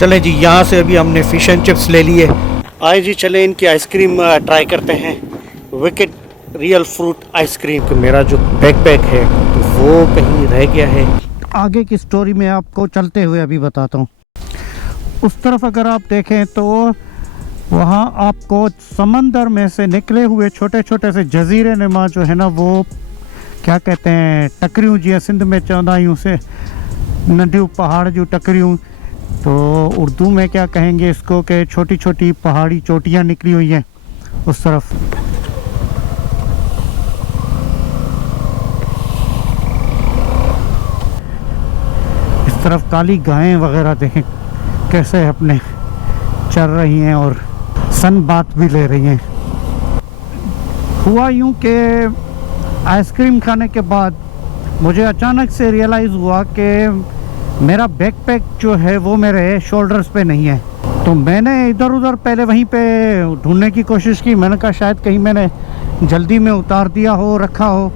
चले जी, यहाँ से अभी हमने फ़िश एंड चिप्स ले लिए। आए जी, चले इनकी आइसक्रीम ट्राई करते हैं। Wicket real fruit ice cream. तो मेरा जो बैकपैक है तो वो कहीं रह गया है। आगे की स्टोरी में आपको चलते हुए अभी बताता हूँ। उस तरफ अगर आप देखें तो वहाँ आपको समंदर में से निकले हुए छोटे छोटे से जजीरे नुमा जो है ना, वो क्या कहते हैं, टकरियूं, जी सिंध में चवंदा आहियूं से नंढियूं पहाड़ जो टकरियूं, तो उर्दू में क्या कहेंगे इसको, कि छोटी छोटी पहाड़ी चोटियाँ निकली हुई हैं उस तरफ। इस तरफ काली गायें वगैरह देखें कैसे अपने चल रही हैं और सन बात भी ले रही हैं। हुआ यूं कि आइसक्रीम खाने के बाद मुझे अचानक से रियलाइज़ हुआ कि मेरा बैकपैक जो है वो मेरे शोल्डर्स पे नहीं है। तो मैंने इधर उधर पहले वहीं पे ढूंढने की कोशिश की। मैंने कहा शायद कहीं मैंने जल्दी में उतार दिया हो, रखा हो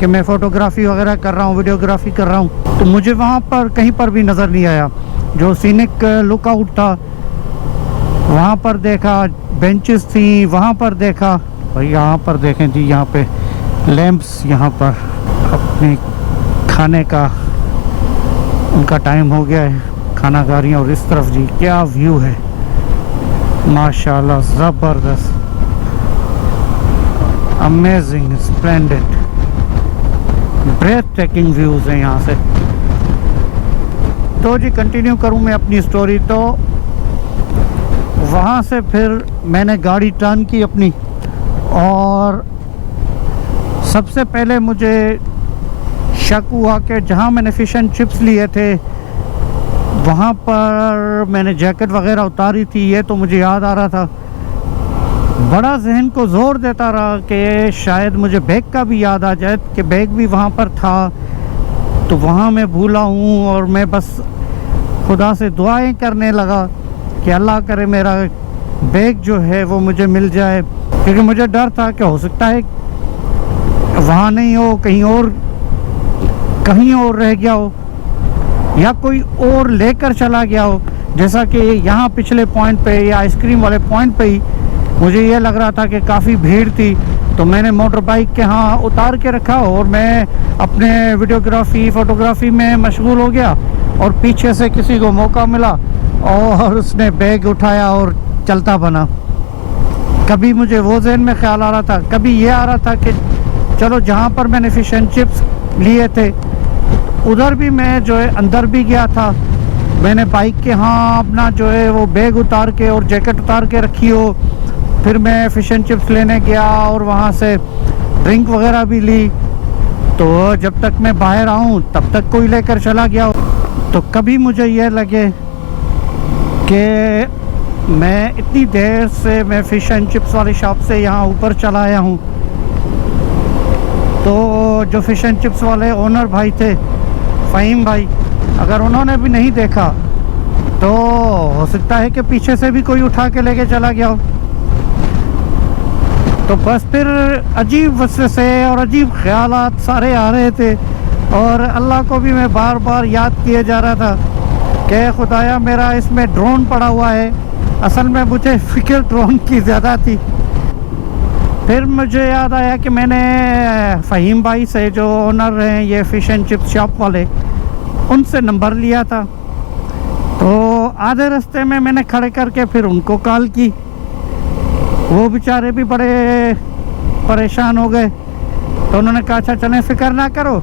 कि मैं फ़ोटोग्राफ़ी वगैरह कर रहा हूँ, वीडियोग्राफी कर रहा हूँ। तो मुझे वहाँ पर कहीं पर भी नज़र नहीं आया। जो सीनिक लुकआउट था वहाँ पर देखा, बेंचेस थी वहाँ पर देखा, और यहाँ पर देखें जी, यहाँ पे लैंप्स, यहाँ पर अपने खाने का उनका टाइम हो गया है, खाना खा रही हैं। और इस तरफ जी क्या व्यू है, माशाल्लाह, ज़बरदस्त, amazing, splendid, breathtaking views हैं यहाँ से। तो जी कंटिन्यू करूँ मैं अपनी स्टोरी। तो वहाँ से फिर मैंने गाड़ी टर्न की अपनी, और सबसे पहले मुझे शक हुआ कि जहाँ मैंने फ़िश एंड चिप्स लिए थे वहाँ पर मैंने जैकेट वगैरह उतारी थी। ये तो मुझे याद आ रहा था। बड़ा जहन को ज़ोर देता रहा कि शायद मुझे बैग का भी याद आ जाए कि बैग भी वहाँ पर था, तो वहाँ मैं भूला हूँ। और मैं बस खुदा से दुआएं करने लगा कि अल्लाह करे मेरा बैग जो है वो मुझे मिल जाए, क्योंकि मुझे डर था कि हो सकता है वहाँ नहीं हो, कहीं और रह गया हो, या कोई और लेकर चला गया हो। जैसा कि यहाँ पिछले पॉइंट पे या आइसक्रीम वाले पॉइंट पे ही मुझे ये लग रहा था कि काफ़ी भीड़ थी, तो मैंने मोटर बाइक के यहाँ उतार के रखा और मैं अपने वीडियोग्राफी फ़ोटोग्राफी में मशगूल हो गया। और पीछे से किसी को मौका मिला और उसने बैग उठाया और चलता बना। कभी मुझे वो ज़हन में ख्याल आ रहा था, कभी ये आ रहा था कि चलो जहाँ पर मैंने फ़िश एंड चिप्स लिए थे उधर भी मैं जो है अंदर भी गया था। मैंने बाइक के यहाँ अपना जो है वो बैग उतार के और जैकेट उतार के रखी हो। फिर मैं फ़िश एंड चिप्स लेने गया और वहाँ से ड्रिंक वगैरह भी ली। तो जब तक मैं बाहर आऊँ तब तक कोई लेकर चला गया। तो कभी मुझे ये लगे कि मैं इतनी देर से मैं फ़िश एंड चिप्स वाली शॉप से यहाँ ऊपर चला आया हूँ, तो जो फ़िश एंड चिप्स वाले ओनर भाई थे, फ़हीम भाई, अगर उन्होंने भी नहीं देखा तो हो सकता है कि पीछे से भी कोई उठा के लेके चला गया हो। तो बस फिर अजीब वसवसे और अजीब ख्यालात सारे आ रहे थे, और अल्लाह को भी मैं बार बार याद किए जा रहा था कि खुदाया मेरा इसमें ड्रोन पड़ा हुआ है। असल में मुझे फ़िक्र ड्रोन की ज़्यादा थी। फिर मुझे याद आया कि मैंने फ़हीम भाई से, जो ओनर हैं ये फ़िश एंड चिप्स शॉप वाले, उनसे नंबर लिया था। तो आधे रास्ते में मैंने खड़े करके फिर उनको कॉल की। वो बेचारे भी बड़े परेशान हो गए। तो उन्होंने कहा अच्छा चलें, फ़िक्र ना करो,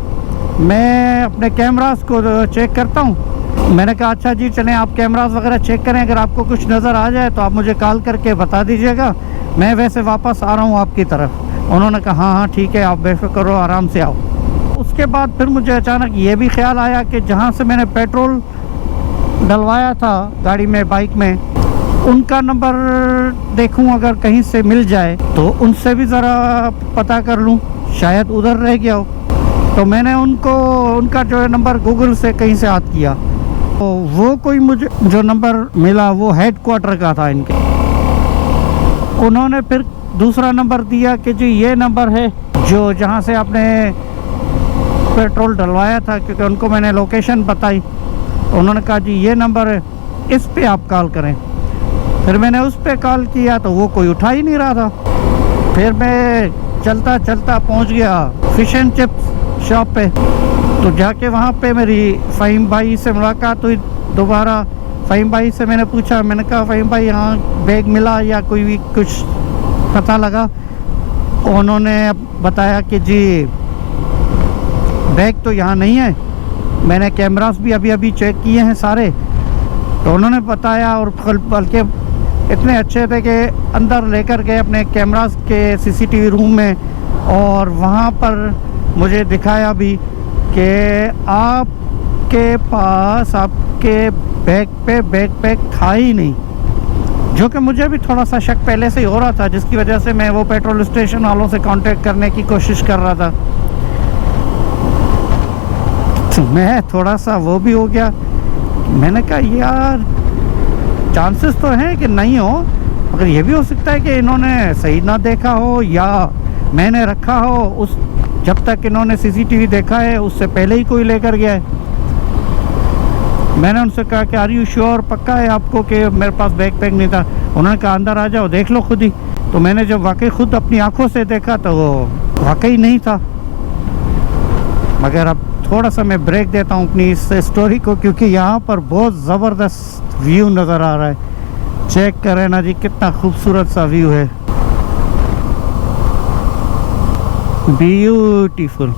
मैं अपने कैमरास को चेक करता हूँ। मैंने कहा अच्छा जी चलें, आप कैमरास वगैरह चेक करें, अगर आपको कुछ नज़र आ जाए तो आप मुझे कॉल करके बता दीजिएगा, मैं वैसे वापस आ रहा हूँ आपकी तरफ। उन्होंने कहा हाँ हाँ ठीक है, आप बेफिक्र हो, आराम से आओ। उसके बाद फिर मुझे अचानक ये भी ख्याल आया कि जहाँ से मैंने पेट्रोल डलवाया था गाड़ी में, बाइक में, उनका नंबर देखूं अगर कहीं से मिल जाए तो उनसे भी ज़रा पता कर लूं, शायद उधर रह गया हो। तो मैंने उनका जो है नंबर गूगल से कहीं से याद किया, तो वो कोई मुझे जो नंबर मिला वो हेड क्वार्टर का था इनके। उन्होंने फिर दूसरा नंबर दिया कि जी ये नंबर है जो जहाँ से आपने पेट्रोल डलवाया था, क्योंकि उनको मैंने लोकेशन बताई। उन्होंने कहा जी ये नंबर है, इस पे आप कॉल करें। फिर मैंने उस पे कॉल किया तो वो कोई उठा ही नहीं रहा था। फिर मैं चलता चलता पहुंच गया फिश एंड चिप्स शॉप पे। तो जाके वहाँ पे मेरी फ़हीम भाई से मुलाकात हुई दोबारा। फ़हीम भाई से मैंने पूछा, मैंने कहा फ़हीम भाई यहाँ बैग मिला या कोई भी कुछ पता लगा? उन्होंने बताया कि जी बैग तो यहाँ नहीं है, मैंने कैमरास भी अभी अभी चेक किए हैं सारे। तो उन्होंने बताया, और बल्कि इतने अच्छे थे कि अंदर लेकर गए अपने कैमरास के सीसीटीवी रूम में, और वहाँ पर मुझे दिखाया भी कि आपके पास आपके बैग पे बैकपैक था ही नहीं। जो कि मुझे भी थोड़ा सा शक पहले से ही हो रहा था, जिसकी वजह से मैं वो पेट्रोल स्टेशन वालों से कांटेक्ट करने की कोशिश कर रहा था। तो मैं थोड़ा सा वो भी हो गया। मैंने कहा यार चांसेस तो हैं कि नहीं हो, मगर ये भी हो सकता है कि इन्होंने सही ना देखा हो या मैंने रखा हो, उस जब तक इन्होंने सीसीटीवी देखा है उससे पहले ही कोई लेकर गया है। मैंने उनसे कहा कि आर यू श्योर, पक्का है आपको कि मेरे पास बैकपैक नहीं था? उन्होंने कहा अंदर आ जाओ देख लो खुद ही। तो मैंने जब वाकई खुद अपनी आंखों से देखा तो वो वाकई नहीं था। मगर अब थोड़ा सा मैं ब्रेक देता हूँ अपनी इस स्टोरी को, क्योंकि यहाँ पर बहुत ज़बरदस्त व्यू नज़र आ रहा है। चेक करें ना जी, कितना खूबसूरत सा व्यू है, ब्यूटीफुल।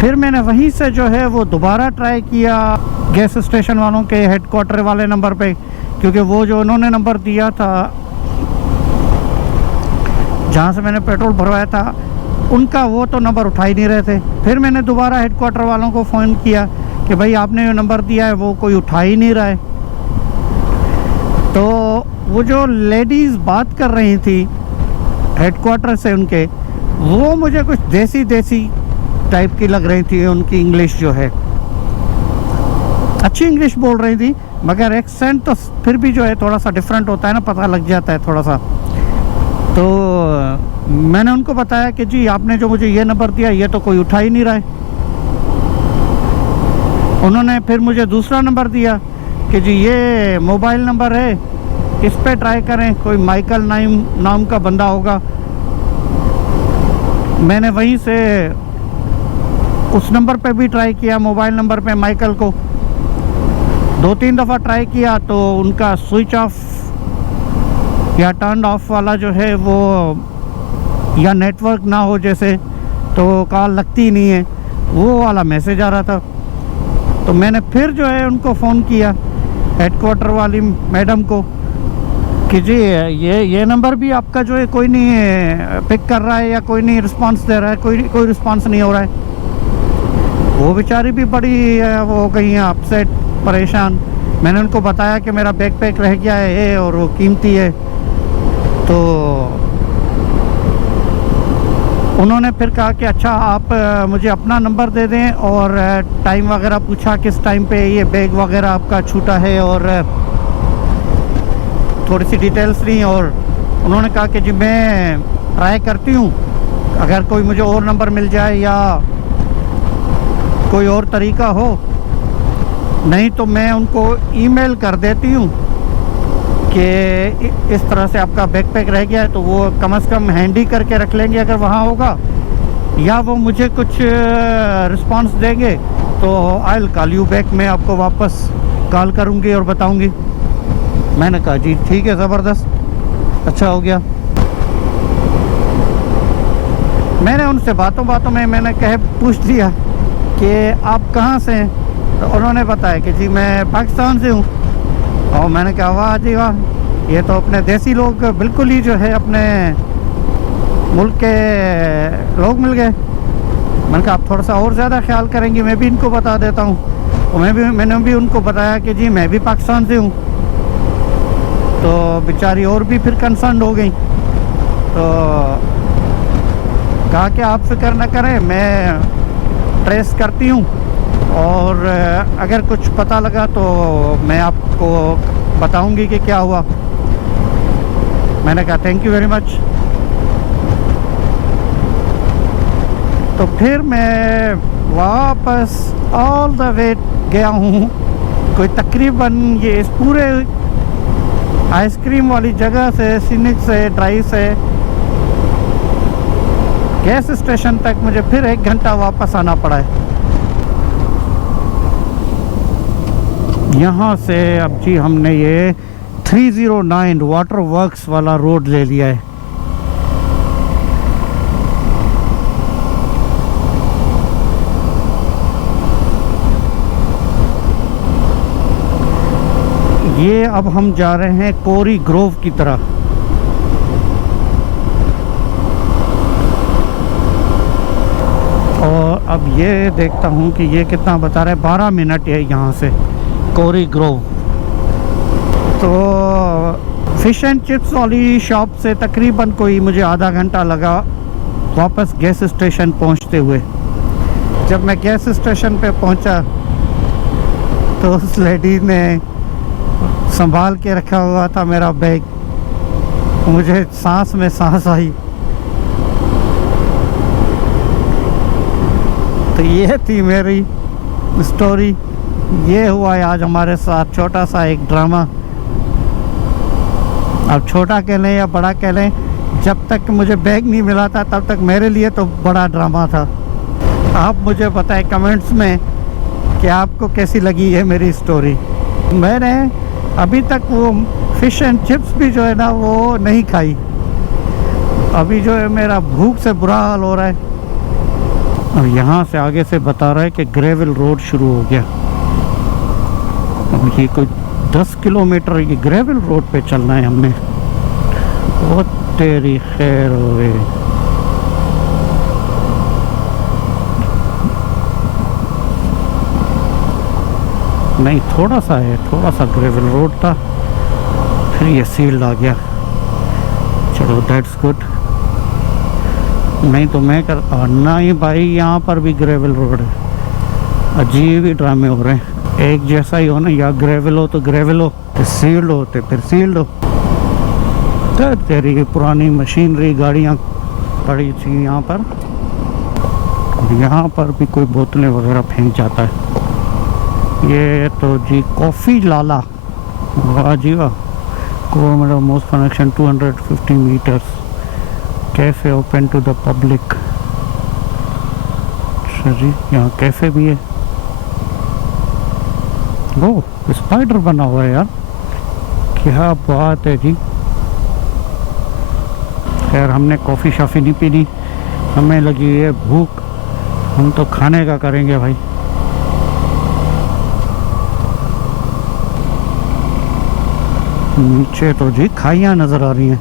फिर मैंने वहीं से जो है वो दोबारा ट्राई किया गैस स्टेशन वालों के हेडक्वार्टर वाले नंबर पे, क्योंकि वो जो उन्होंने नंबर दिया था जहाँ से मैंने पेट्रोल भरवाया था, उनका वो तो नंबर उठा ही नहीं रहे थे। फिर मैंने दोबारा हेडक्वार्टर वालों को फ़ोन किया कि भाई आपने जो नंबर दिया है वो कोई उठा ही नहीं रहा है। तो वो जो लेडीज़ बात कर रही थी हेडक्वार्टर से उनके, वो मुझे कुछ देसी देसी टाइप की लग रही थी। उनकी इंग्लिश जो है अच्छी इंग्लिश बोल रही थी, मगर एक्सेंट तो फिर भी जो है थोड़ा सा डिफरेंट होता है ना, पता लग जाता है थोड़ा सा। तो मैंने उनको बताया कि जी आपने जो मुझे ये नंबर दिया ये तो कोई उठा ही नहीं रहा है। उन्होंने फिर मुझे दूसरा नंबर दिया कि जी ये मोबाइल नंबर है, इस पे ट्राई करें, कोई माइकल नाम का बंदा होगा। मैंने वहीं से उस नंबर पे भी ट्राई किया, मोबाइल नंबर पे माइकल को 2-3 दफ़ा ट्राई किया, तो उनका स्विच ऑफ या टर्न ऑफ वाला जो है वो, या नेटवर्क ना हो जैसे, तो कॉल लगती नहीं है, वो वाला मैसेज आ रहा था। तो मैंने फिर जो है उनको फ़ोन किया हेडक्वार्टर वाली मैडम को कि जी ये नंबर भी आपका जो है कोई नहीं पिक कर रहा है या कोई नहीं रिस्पांस दे रहा है, कोई रिस्पांस नहीं हो रहा है। वो बेचारी भी बड़ी वो हो गई हैं अपसेट, परेशान। मैंने उनको बताया कि मेरा बैकपैक रह गया है और वो कीमती है। तो उन्होंने फिर कहा कि अच्छा आप मुझे अपना नंबर दे दें, और टाइम वगैरह पूछा किस टाइम पे ये बैग वगैरह आपका छूटा है, और थोड़ी सी डिटेल्स ली। और उन्होंने कहा कि जी मैं ट्राई करती हूँ, अगर कोई मुझे और नंबर मिल जाए या कोई और तरीका हो, नहीं तो मैं उनको ईमेल कर देती हूँ कि इस तरह से आपका बैकपैक रह गया है, तो वो कम से कम हैंडी करके रख लेंगे अगर वहाँ होगा, या वो मुझे कुछ रिस्पांस देंगे तो I will call you back, मैं आपको वापस कॉल करूँगी और बताऊँगी। मैंने कहा जी ठीक है, ज़बरदस्त, अच्छा हो गया। मैंने उनसे बातों बातों में मैंने पूछ लिया कि आप कहाँ से हैं, तो उन्होंने बताया कि जी मैं पाकिस्तान से हूँ। और मैंने कहा वाह जी वाह, ये तो अपने देसी लोग बिल्कुल ही जो है अपने मुल्क के लोग मिल गए। मैंने कहा आप थोड़ा सा और ज़्यादा ख्याल करेंगे, मैं भी इनको बता देता हूँ। और मैंने भी उनको बताया कि जी मैं भी पाकिस्तान से हूँ। तो बेचारी और भी फिर कंसर्न हो गई। तो कहा कि आप फिक्र न करें, मैं ट्रेस करती हूँ, और अगर कुछ पता लगा तो मैं आपको बताऊंगी कि क्या हुआ। मैंने कहा थैंक यू वेरी मच। तो तो फिर मैं वापस ऑल द वे गया हूँ, कोई तकरीबन ये इस पूरे आइसक्रीम वाली जगह से, सीनिक से, ड्राइव से गैस स्टेशन तक मुझे फिर 1 घंटा वापस आना पड़ा है। यहाँ से अब जी हमने ये 309 वाटर वर्क्स वाला रोड ले लिया है। ये अब हम जा रहे हैं कोरी ग्रोव की तरफ। और अब ये देखता हूँ कि ये कितना बता रहा है, 12 मिनट है यहाँ से कोरी ग्रोव। तो फिश एंड चिप्स वाली शॉप से तकरीबन कोई मुझे आधा घंटा लगा वापस गैस स्टेशन पहुँचते हुए। जब मैं गैस स्टेशन पे पहुँचा तो उस लेडी ने संभाल के रखा हुआ था मेरा बैग, मुझे सांस में सांस आई। तो ये थी मेरी स्टोरी। ये हुआ है आज हमारे साथ छोटा सा एक ड्रामा। अब छोटा कह लें या बड़ा कह लें, जब तक मुझे बैग नहीं मिला था तब तक मेरे लिए तो बड़ा ड्रामा था। आप मुझे बताएं कमेंट्स में कि आपको कैसी लगी है मेरी स्टोरी। मैंने अभी तक वो फिश एंड चिप्स भी जो है ना वो नहीं खाई। अभी जो है मेरा भूख से बुरा हाल हो रहा है। और यहाँ से आगे से बता रहा है कि ग्रेवल रोड शुरू हो गया। अब ये कोई 10 किलोमीटर ये ग्रेवल रोड पे चलना है हमने। वो तेरी खैर होवे। नहीं, थोड़ा सा है, थोड़ा सा ग्रेवल रोड था, फिर ये सील्ड आ गया। चलो दैट्स गुड। नहीं तो मैं कर नहीं भाई, यहाँ पर भी ग्रेवल रोड है। अजीब ही ड्रामे हो रहे हैं। एक जैसा ही हो ना, या ग्रेवल हो तो ग्रेवल हो, फिर सील्ड हो तो फिर सील्ड हो। तो तेरी पुरानी मशीनरी गाड़ियाँ पड़ी थी यहाँ पर। यहाँ पर भी कोई बोतलें वगैरह फेंक जाता है। ये तो जी कॉफ़ी लाला, वाह जी वाह। Coromandel most connection 250 meters, cafe open to the public. अच्छा जी, यहाँ कैफ़े भी है। वो स्पाइडर बना हुआ है यार, क्या बात है जी। खैर हमने कॉफ़ी शॉफ़ी नहीं पीनी, हमें लगी है भूख, हम तो खाने का करेंगे भाई। नीचे तो जी खाइयाँ नज़र आ रही हैं,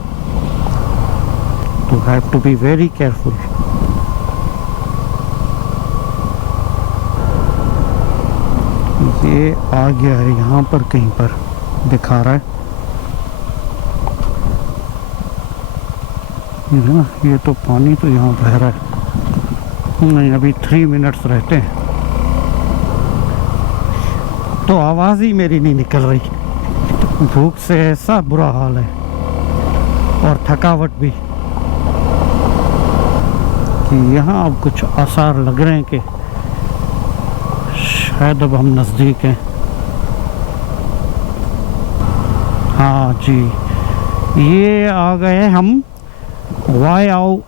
तो have to be very careful. ये आ गया है यहाँ पर, कहीं पर दिखा रहा है ये ना, ये तो पानी तो यहाँ बह रहा है। नहीं, अभी 3 मिनट्स रहते हैं, तो आवाज़ ही मेरी नहीं निकल रही। भूख से ऐसा बुरा हाल है और थकावट भी कि यहाँ अब कुछ आसार लग रहे हैं कि शायद अब हम नज़दीक हैं। हाँ जी, ये आ गए हम वायाओ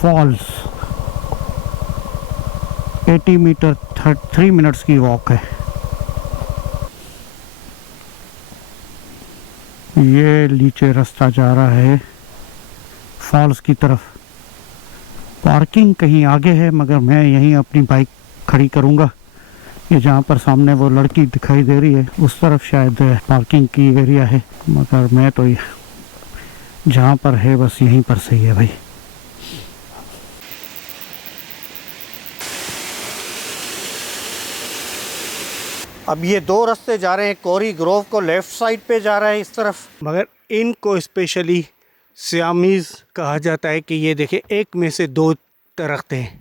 फॉल्स। 80 मीटर 3 मिनट्स की वॉक है। ये नीचे रास्ता जा रहा है फॉल्स की तरफ। पार्किंग कहीं आगे है, मगर मैं यहीं अपनी बाइक खड़ी करूँगा। ये जहाँ पर सामने वो लड़की दिखाई दे रही है उस तरफ शायद पार्किंग की एरिया है, मगर मैं तो जहाँ पर है बस यहीं पर सही है भाई। अब ये 2 रास्ते जा रहे हैं। कोरी ग्रोव को लेफ़्ट साइड पे जा रहा है इस तरफ, मगर इनको स्पेशली सियामीज़ कहा जाता है कि ये देखें, एक में से 2 दरख्त हैं।